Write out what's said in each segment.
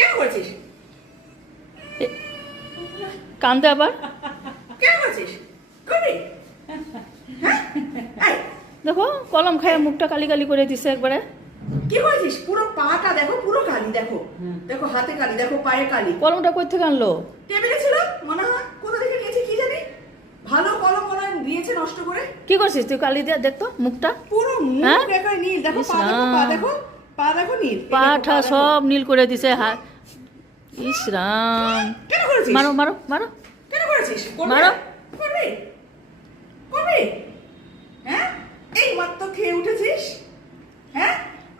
কেন করছিস? কান্দে আবার। কেন করছিস? করবি? হ্যাঁ? এই, দেখো কলম খায় মুখটা কালি কালি করে দিছে একবারে। কি করেছিস? পুরো পাটা দেখো, পুরো কালি দেখো। দেখো হাতে কালি, দেখো পায়ে কালি। কলমটা কই থেকে আনলো? টেবিলে ছিল মনে হয়, কোথা থেকে নিয়েছি কি জানি। ভালো কলম মনে হয় দিয়েছে নষ্ট করে। কি করছিস তুই? কালি দিয়ে দেখতো মুখটা। পুরো মুখ হ্যাঁ? একেবারে নীল। দেখো ইস পা দেখো, রাম। পা দেখো, পা দেখো নীল। এই দেখো, পাঠা পা দেখো। সব নীল করে দিছে। ইস রাম। কেন করেছিস? মারো মারো মারো কেন করেছিস? করবি? মারো। করবি? করবি? হ্যাঁ? এই মাত্র খেয়ে উঠেছিস? হ্যাঁ?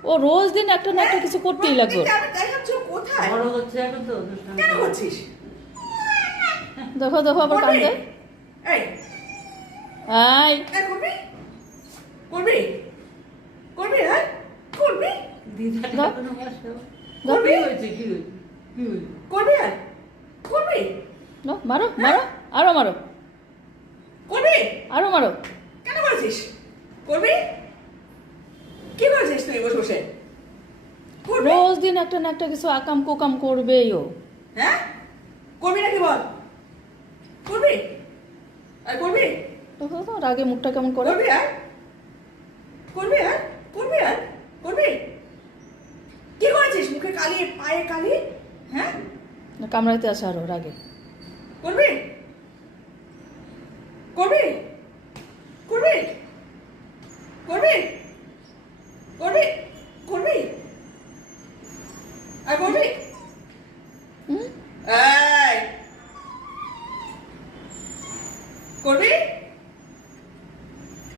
ও রোজ দিন একটা না একটা কিছু করতেই লাগবে। আমি দেখাচ্ছ কোথায়? বড় হচ্ছে এখন তো দুষ্টামি কেন করে। করছিস? দেখো দেখো আবার করবি? কান্দে। এই, এই এই করবি? করবি? করবি হ্যাঁ? করবি? দিদাকে দাও। এখনো বসো। করবি? কি হয়েছে কি হয়েছে কি হয়েছে? করবি আর? করবি? নাও, মারো মারো আরো মারো করবি? আরো মারো। কেন করেছিস? করবি? কি করেছিস তুই বসে বসে? করবি? রোজ দিন একটা না একটা কিছু আকাম কোকাম করবেই ও। হ্যাঁ? করবি নাকি বল? করবি? আর করবি? দেখো তো রাগে মুখটা কেমন করে। করবি আর? করবি আর? করবি আর? করবি? কি করেছিস? মুখে কালি, পায়ে কালি? হ্যাঁ? না, কামড়াইতে আসে আরো রাগে। করবি? করবি? করবি? করবি?